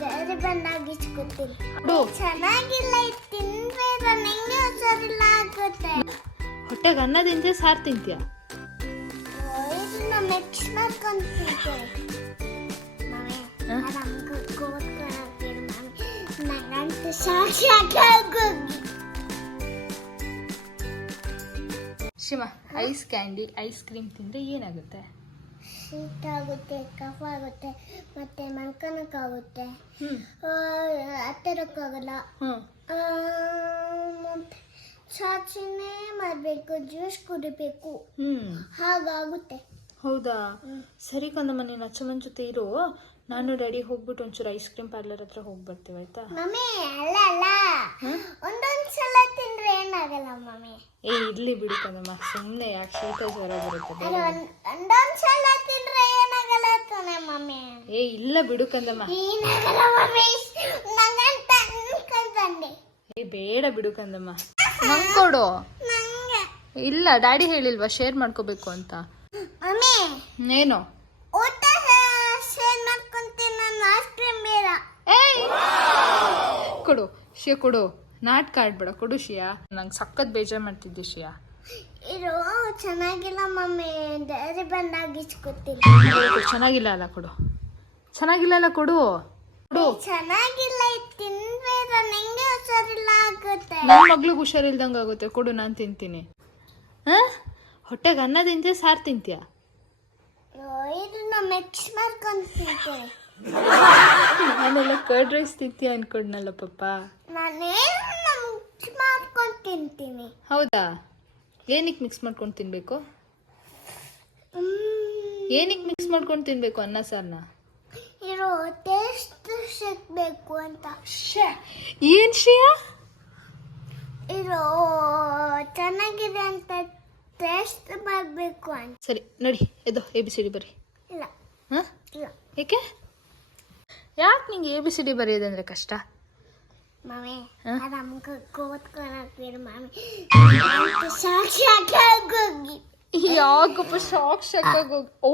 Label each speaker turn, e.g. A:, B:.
A: Dairy ಬಂದಾಗ ಇಸ್ಕೊತೀನಿ
B: ಕೊಡು
A: ಚೆನ್ನಾಗಿಲ್ಲ ಇದು ತಿನ್ಬೇಡ ನಂಗೆ ಹುಷಾರಿಲ್ಲ ಆಗುತ್ತೆ.
B: ಹೊಟ್ಟೆಗೆ ಅನ್ನ ತಿಂತೀಯ ಸಾರು ತಿಂತೀಯ?
A: ಮಿಕ್ಸ್ ಮಾಡ್ಕೊಂಡು mummy mummy.
B: Shiva ice candy ice cream ತಿಂದರೆ ಏನಾಗುತ್ತೆ?
A: ಶೀತ ಆಗುತ್ತೆ ಕಫ ಆಗುತ್ತೆ ಮತ್ತೆ
B: ಮಂಕನಕ್ಕಾಗುತ್ತೆ
A: ಹತ್ತಿರಕ್ಕಾಗಲ್ಲ
B: ಹ್ಞೂ
A: ಆ, ಮತ್ತೆ ಚಾಚಿನೇ ಮಾಡಬೇಕು ಜ್ಯೂಸ್ ಕುಡಿಬೇಕು. ಹಾಗಾಗುತ್ತೆ.
B: ಹೌದಾ? ಸರಿ ಕಂದಮ್ಮ ನೀನು ಅಚ್ಚಮ್ಮನ ಜೊತೆ ಇರು. ನಾನು ಡ್ಯಾಡಿ ಹೋಗ್ಬಿಟ್ಟು ಒಂಚೂರು ಐಸ್ ಕ್ರೀಮ್ ಪಾರ್ಲರ್ ಹತ್ರ ಹೋಗಿ ಬರ್ತೀವಿ ಆಯ್ತಾ?
A: ಮಮ್ಮಿ ಅಲ್ಲ ಅಲ್ಲ. ಒಂದೊಂದು ಸಲ ತಿಂದ್ರೆ ಏನಾಗಲ್ಲ ಮಮ್ಮಿ.
B: ಏ ಇರ್ಲಿ ಬಿಡಿ ಕಂದಮ್ಮ ಸುಮ್ಮನೆ ಯಾಕೆ ಶೀತ ಜ್ವರ ಬರುತ್ತೆ.
A: ಒಂದೊಂದ್
B: ಇಲ್ಲ ಬಿಡು ಕಂದಮ್ಮ. ಏ ಬೇಡ ಬಿಡು ಕಂದಮ್ಮ. ನಂಗೆ ಕೊಡು. ಇಲ್ಲ ಡ್ಯಾಡಿ ಹೇಳಿಲ್ವಾ ಶೇರ್ ಮಾಡ್ಕೋಬೇಕು ಅಂತ. ಏನು? ಕೊಡು ಶಿಯ ಕೊಡು. ನಾಟಕ ಆಡ್ಬೇಡ ಕೊಡು ಶಿಯಾ. ನಂಗೆ ಸಖತ್ ಬೇಜಾರು ಮಾಡ್ತಿದ್ದೆ ಶಿಯಾ.
A: ಇದು ಚೆನ್ನಾಗಿಲ್ಲ ಮಮ್ಮಿ. ಡೈರಿ ಬಂದಾಗ ಇಸ್ಕೊತೀನಿ
B: ಚೆನ್ನಾಗಿಲ್ಲ ಅಲ್ಲ ಕೊಡು. ಚೆನ್ನಾಗಿಲ್ಲ ಅಲ್ಲ ಕೊಡು. ಕೊಡು
A: ಚೆನ್ನಾಗಿಲ್ಲ ಇದು ತಿನ್ಬೇಡ ನಂಗೆ ಹುಷಾರಿಲ್ಲ ಆಗುತ್ತೆ.
B: ನನ್ನ ಮಗ್ಳಿಗೆ ಹುಷಾರಿಲ್ದಂಗೆ ಆಗುತ್ತೆ. ಕೊಡು ನಾನು ತಿಂತೀನಿ. ಹಾಂ? ಹೊಟ್ಟೆಗೆ ಅನ್ನ ತಿಂತೀಯ ಸಾರು ತಿಂತೀಯ?
A: ಇದನ್ನ ಮಿಕ್ಸ್ ಮಾಡ್ಕೊಂಡು ತಿಂತೇವೆ
B: ನಾನೆಲ್ಲ ಕರ್ಡ್ ರೈಸ್ ತಿಂತೀಯ ಅನ್ಕೊಂಡ್ನಲ್ಲ ಪಪ್ಪ?
A: ನಾನೇನು ಮಿಕ್ಸ್ ಮಾಡ್ಕೊಂಡು ತಿಂತೀನಿ.
B: ಹೌದಾ? ಏನಕ್ಕೆ ಮಿಕ್ಸ್ ಮಾಡ್ಕೊಂಡು ತಿನ್ಬೇಕು? ಏನಕ್ಕೆ ಮಿಕ್ಸ್ ಮಾಡ್ಕೊಂಡು ತಿನ್ಬೇಕು ಅನ್ನ ಸಾರನ್ನ
A: ಇರೋ ಟೇಸ್ಟ್ ಸಿಗಬೇಕು ಅಂತ
B: ಏನು ಶ್ರೇಯಾ
A: ಇರೋ ಚೆನ್ನಾಗಿದೆ ಅಂತ ಟೇಸ್ಟ್ ಬರಬೇಕು ಅಂತ
B: ಸರಿ ನಡಿ ಎದ್ದು ಎ ಬಿ ಸಿ ಡಿ ಬರಿ
A: ಇಲ್ಲ
B: ಹಾಂ
A: ಇಲ್ಲ
B: ಏಕೆ ಯಾಕೆ ನಿಂಗೆ ಎ ಬಿ ಸಿ ಡಿ ಬರೆಯೋದಂದ್ರೆ ಕಷ್ಟ
A: ಮಮ್ಮಿ
B: ಹ?
A: ನಮ್ಗೆ ಕೂತ್ಕೊಳಕ್ಕಿರು ಮಮ್ಮಿ ಸಾಕು ಸಾಕಾಗೋಗಿ
B: ಯಾಕಪ್ಪ ಶಾಕ್ ಶಾಕ್ ಆಗೋಗಿ ಓ